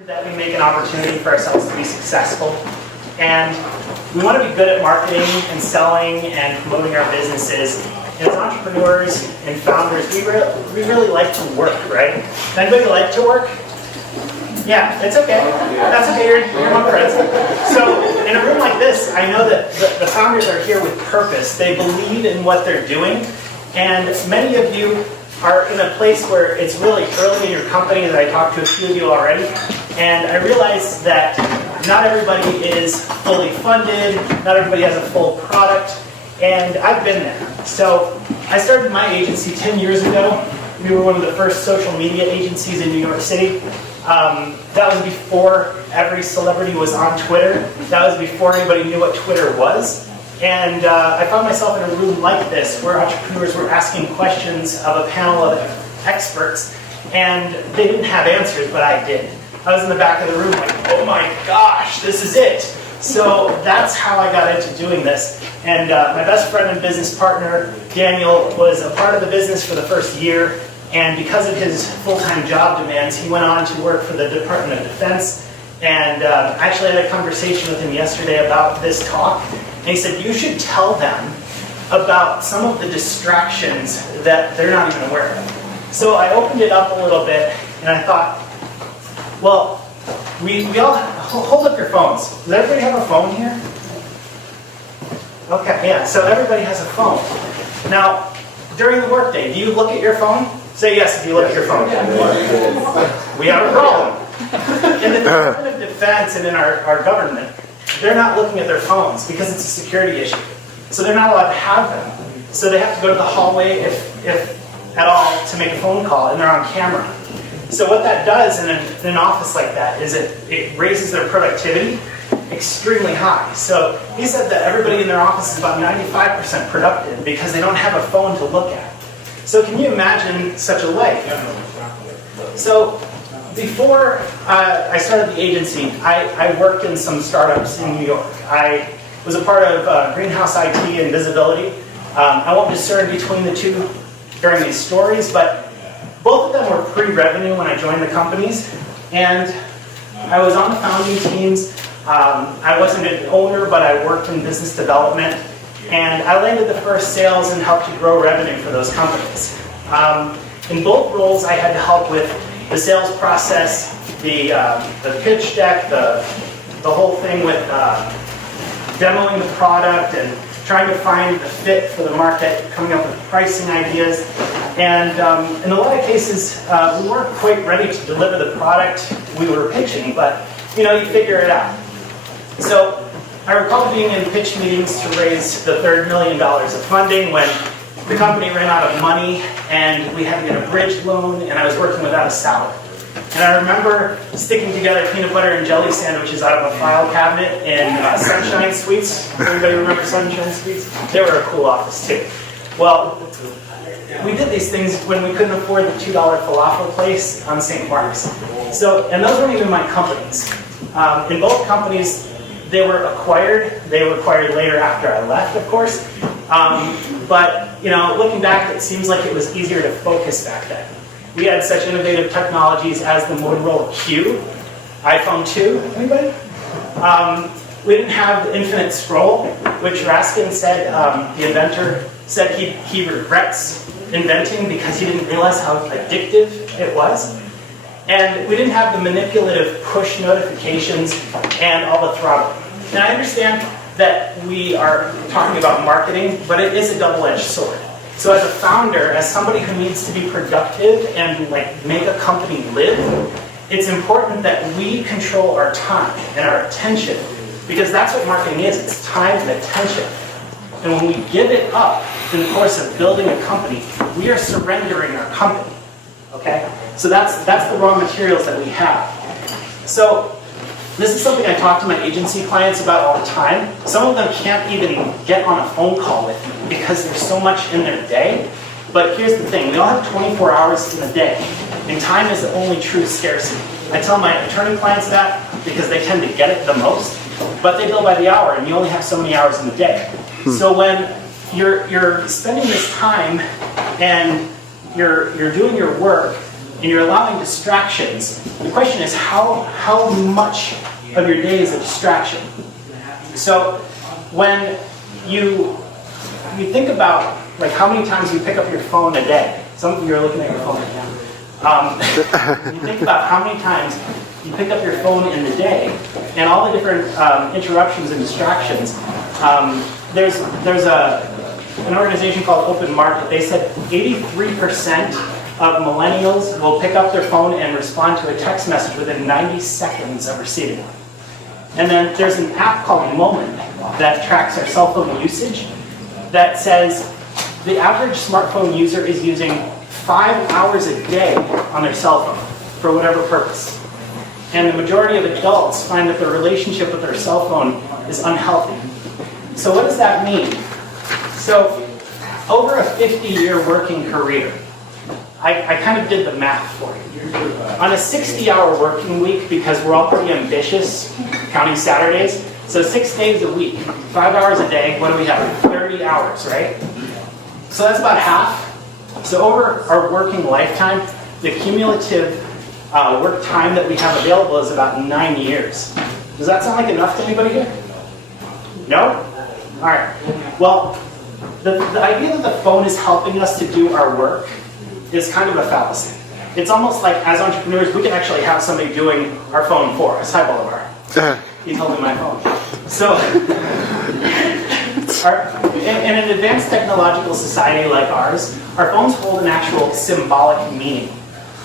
That we make an opportunity for ourselves to be successful, and we want to be good at marketing and selling and promoting our businesses. And as entrepreneurs and founders, we really like to work, right? Does anybody like to work? Yeah, it's okay. That's okay, you're my friends. So in a room like this, I know that the founders are here with purpose. They believe in what they're doing, and many of you are in a place where it's really early in your company, as I talked to a few of you already, and I realize that not everybody is fully funded, not everybody has a full product, and I've been there. So I started my agency 10 years ago. We were one of the first social media agencies in New York City. That was before every celebrity was on Twitter. That was before anybody knew what Twitter was. And I found myself in a room like this where entrepreneurs were asking questions of a panel of experts, and they didn't have answers, but I did. I was in the back of the room like, oh my gosh, this is it. So that's how I got into doing this. And my best friend and business partner, Daniel, was a part of the business for the first year, and because of his full-time job demands, he went on to work for the Department of Defense. And I actually had a conversation with him yesterday about this talk. And he said, you should tell them about some of the distractions that they're not even aware of. So I opened it up a little bit, and I thought, well, we all, hold up your phones. Does everybody have a phone here? Okay, yeah, so everybody has a phone. Now, during the workday, do you look at your phone? Say yes if you look at your phone. We have a problem. In the Department of Defense and in our government, they're not looking at their phones because it's a security issue. So they're not allowed to have them. So they have to go to the hallway, if at all, to make a phone call, and they're on camera. So what that does in an office like that is it raises their productivity extremely high. So he said that everybody in their office is about 95% productive because they don't have a phone to look at. So can you imagine such a life? So before I started the agency, I worked in some startups in New York. I was a part of Greenhouse IT and Visibility. I won't discern between the two during these stories, but both of them were pre-revenue when I joined the companies. And I was on the founding teams. I wasn't an owner, but I worked in business development. And I landed the first sales and helped to grow revenue for those companies. In both roles, I had to help with the sales process, the pitch deck, the whole thing with demoing the product and trying to find the fit for the market, coming up with pricing ideas. And in a lot of cases, we weren't quite ready to deliver the product we were pitching, but you figure it out. So I recall being in pitch meetings to raise the third $1 million of funding when the company ran out of money and we had to get a bridge loan, and I was working without a salary. And I remember sticking together peanut butter and jelly sandwiches out of a file cabinet in Sunshine Suites. Everybody remember Sunshine Suites? They were a cool office too. Well, we did these things when we couldn't afford the $2 falafel place on St. Mark's. So, and those weren't even my companies. In both companies, they were acquired. They were acquired later after I left, of course. But looking back, it seems like it was easier to focus back then. We had such innovative technologies as the Motorola Q, iPhone 2, anybody? We didn't have the infinite scroll, which Raskin said, the inventor, said he regrets inventing because he didn't realize how addictive it was. And we didn't have the manipulative push notifications and all the throttling. And I understand that we are talking about marketing, but it is a double-edged sword. So as a founder, as somebody who needs to be productive and make a company live, it's important that we control our time and our attention, because that's what marketing is. It's time and attention. And when we give it up in the course of building a company, we are surrendering our company. Okay? So that's the raw materials that we have. So this is something I talk to my agency clients about all the time. Some of them can't even get on a phone call with me because there's so much in their day. But here's the thing, we all have 24 hours in a day, and time is the only true scarcity. I tell my attorney clients that because they tend to get it the most, but they bill by the hour, and you only have so many hours in the day. So when you're spending this time and you're doing your work, and you're allowing distractions, the question is how much of your day is a distraction? So when you think about like how many times you pick up your phone a day. Some of you are looking at your phone right now. You think about how many times you pick up your phone in the day, and all the different interruptions and distractions. There's an organization called Open Market. They said 83% of millennials will pick up their phone and respond to a text message within 90 seconds of receiving it. And then there's an app called Moment that tracks our cell phone usage that says the average smartphone user is using 5 hours a day on their cell phone for whatever purpose. And the majority of adults find that their relationship with their cell phone is unhealthy. So what does that mean? So over a 50-year working career, I kind of did the math for you. On a 60-hour working week, because we're all pretty ambitious, counting Saturdays, so 6 days a week, 5 hours a day, what do we have? 30 hours, right? So that's about half. So over our working lifetime, the cumulative work time that we have available is about 9 years. Does that sound like enough to anybody here? No? All right. Well, the idea that the phone is helping us to do our work is kind of a fallacy. It's almost like, as entrepreneurs, we can actually have somebody doing our phone for us. Hi, Bolivar. He's holding my phone. So, in an advanced technological society like ours, our phones hold an actual symbolic meaning.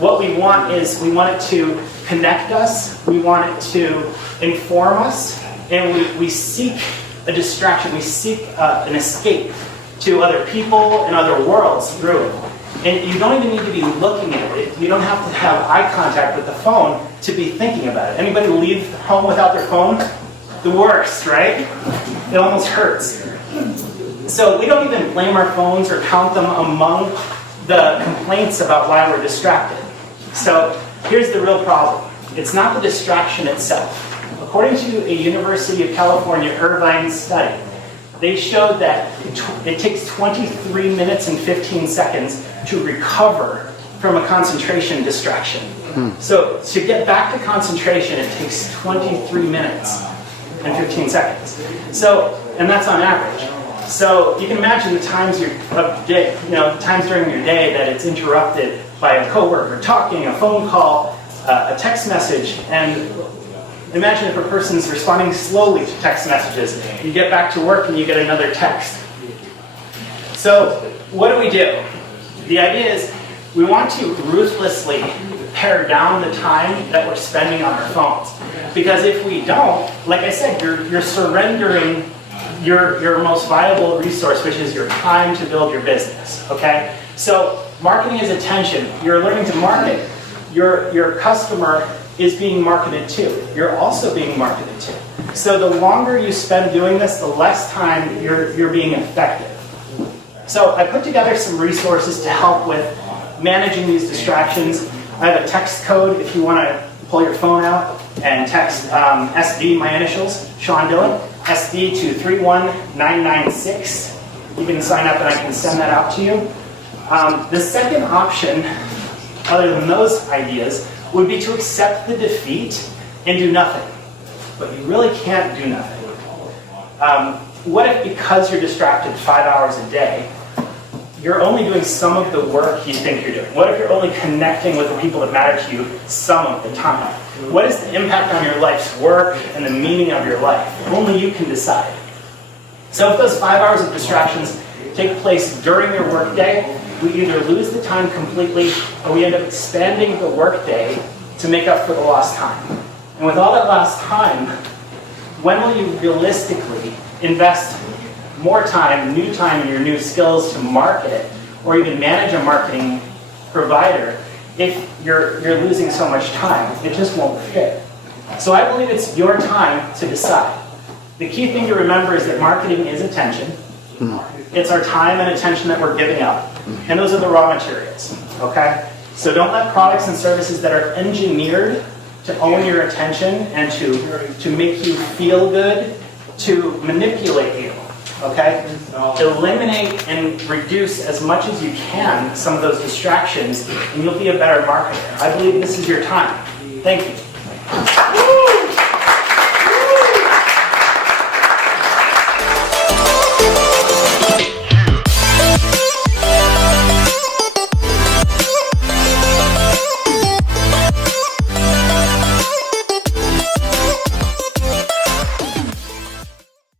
What we want is, we want it to connect us, we want it to inform us, and we seek a distraction, we seek an escape to other people and other worlds through it. And you don't even need to be looking at it. You don't have to have eye contact with the phone to be thinking about it. Anybody leave home without their phone? The worst, right? It almost hurts. So we don't even blame our phones or count them among the complaints about why we're distracted. So here's the real problem. It's not the distraction itself. According to a University of California Irvine study, they showed that it takes 23 minutes and 15 seconds to recover from a concentration distraction. So to get back to concentration, it takes 23 minutes and 15 seconds. So, and that's on average. So you can imagine the times times during your day that it's interrupted by a coworker talking, a phone call, a text message, and imagine if a person's responding slowly to text messages. You get back to work and you get another text. So what do? The idea is we want to ruthlessly pare down the time that we're spending on our phones. Because if we don't, like I said, you're surrendering your most valuable resource, which is your time to build your business. Okay? So marketing is attention. You're learning to market. Your customer is being marketed to. You're also being marketed to. So the longer you spend doing this, the less time you're being effective. So I put together some resources to help with managing these distractions. I have a text code if you want to pull your phone out and text SD, my initials, Sean Dillon, SD to 31996. You can sign up and I can send that out to you. The second option, other than those ideas, would be to accept the defeat and do nothing. But you really can't do nothing. What if, because you're distracted 5 hours a day, you're only doing some of the work you think you're doing? What if you're only connecting with the people that matter to you some of the time? What is the impact on your life's work and the meaning of your life? Only you can decide. So if those 5 hours of distractions take place during your workday, we either lose the time completely or we end up expanding the workday to make up for the lost time. And with all that lost time, when will you realistically invest more time, new time in your new skills to market or even manage a marketing provider if you're losing so much time? It just won't fit. So I believe it's your time to decide. The key thing to remember is that marketing is attention. It's our time and attention that we're giving up. And those are the raw materials, okay? So don't let products and services that are engineered to own your attention and to make you feel good, to manipulate you, okay? Eliminate and reduce as much as you can some of those distractions, and you'll be a better marketer. I believe this is your time. Thank you.